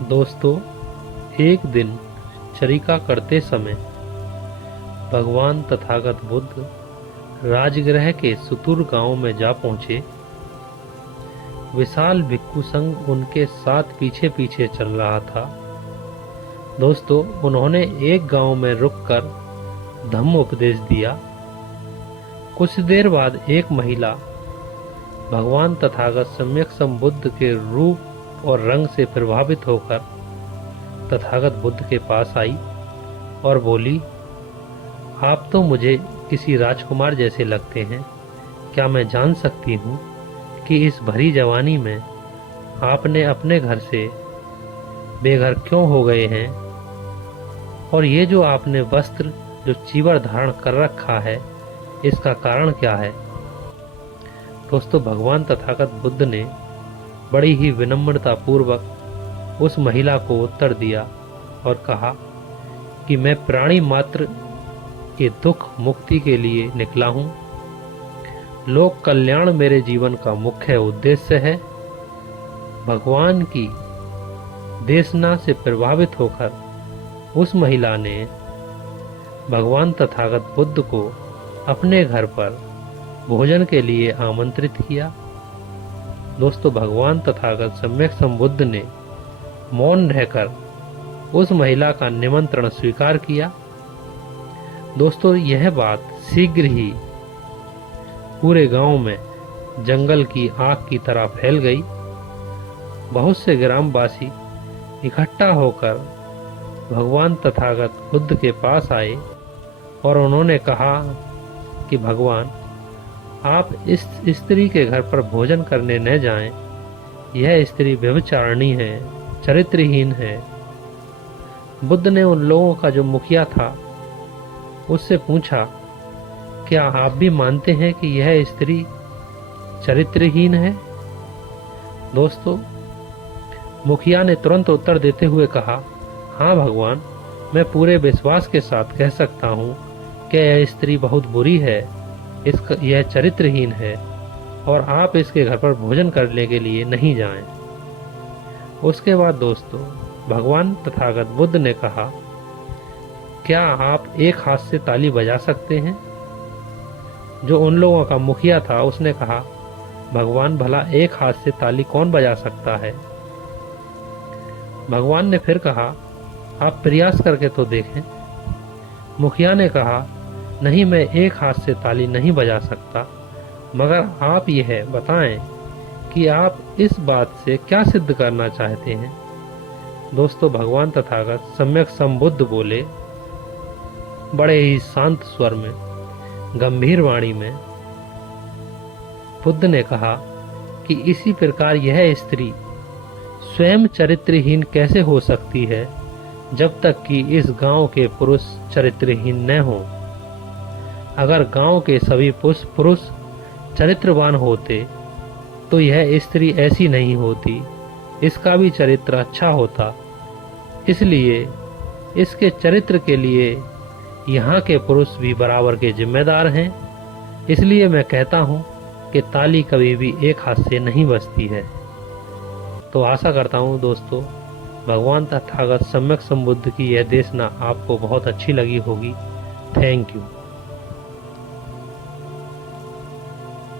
दोस्तों, एक दिन चरिका करते समय भगवान तथागत बुद्ध राजगृह के सुदूर गांव में जा पहुंचे। विशाल भिक्षु संघ उनके साथ पीछे पीछे चल रहा था। दोस्तों, उन्होंने एक गांव में रुककर धम्म उपदेश दिया। कुछ देर बाद एक महिला भगवान तथागत सम्यक संबुद्ध के रूप और रंग से प्रभावित होकर तथागत बुद्ध के पास आई और बोली, आप तो मुझे किसी राजकुमार जैसे लगते हैं। क्या मैं जान सकती हूँ कि इस भरी जवानी में आपने अपने घर से बेघर क्यों हो गए हैं? और ये जो आपने वस्त्र जो चीवर धारण कर रखा है, इसका कारण क्या है? दोस्तों, भगवान तथागत बुद्ध ने बड़ी ही विनम्रता पूर्वक उस महिला को उत्तर दिया और कहा कि मैं प्राणी मात्र के दुख मुक्ति के लिए निकला हूँ। लोक कल्याण मेरे जीवन का मुख्य उद्देश्य है। भगवान की देशना से प्रभावित होकर उस महिला ने भगवान तथागत बुद्ध को अपने घर पर भोजन के लिए आमंत्रित किया। दोस्तों, भगवान तथागत सम्यक संबुद्ध ने मौन रहकर उस महिला का निमंत्रण स्वीकार किया। दोस्तों, यह बात शीघ्र ही पूरे गांव में जंगल की आग की तरह फैल गई। बहुत से ग्रामवासी इकट्ठा होकर भगवान तथागत बुद्ध के पास आए और उन्होंने कहा कि भगवान, आप इस स्त्री के घर पर भोजन करने न जाएं। यह स्त्री व्यभिचारिणी है, चरित्रहीन है। बुद्ध ने उन लोगों का जो मुखिया था उससे पूछा, क्या आप भी मानते हैं कि यह स्त्री चरित्रहीन है? दोस्तों, मुखिया ने तुरंत उत्तर देते हुए कहा, हाँ भगवान, मैं पूरे विश्वास के साथ कह सकता हूँ कि यह स्त्री बहुत बुरी है, यह चरित्रहीन है और आप इसके घर पर भोजन करने के लिए नहीं जाएं। उसके बाद दोस्तों, भगवान तथागत बुद्ध ने कहा, क्या आप एक हाथ से ताली बजा सकते हैं? जो उन लोगों का मुखिया था उसने कहा, भगवान, भला एक हाथ से ताली कौन बजा सकता है? भगवान ने फिर कहा, आप प्रयास करके तो देखें। मुखिया ने कहा, नहीं, मैं एक हाथ से ताली नहीं बजा सकता, मगर आप यह बताएं कि आप इस बात से क्या सिद्ध करना चाहते हैं? दोस्तों, भगवान तथागत सम्यक संबुद्ध बोले, बड़े ही शांत स्वर में, गंभीर वाणी में। बुद्ध ने कहा कि इसी प्रकार यह स्त्री स्वयं चरित्रहीन कैसे हो सकती है जब तक कि इस गांव के पुरुष चरित्रहीन न हो। अगर गांव के सभी पुरुष चरित्रवान होते तो यह स्त्री ऐसी नहीं होती, इसका भी चरित्र अच्छा होता। इसलिए इसके चरित्र के लिए यहाँ के पुरुष भी बराबर के जिम्मेदार हैं। इसलिए मैं कहता हूँ कि ताली कभी भी एक हाथ से नहीं बजती है। तो आशा करता हूँ दोस्तों, भगवान तथागत सम्यक संबुद्ध की यह देशना आपको बहुत अच्छी लगी होगी। Thank you.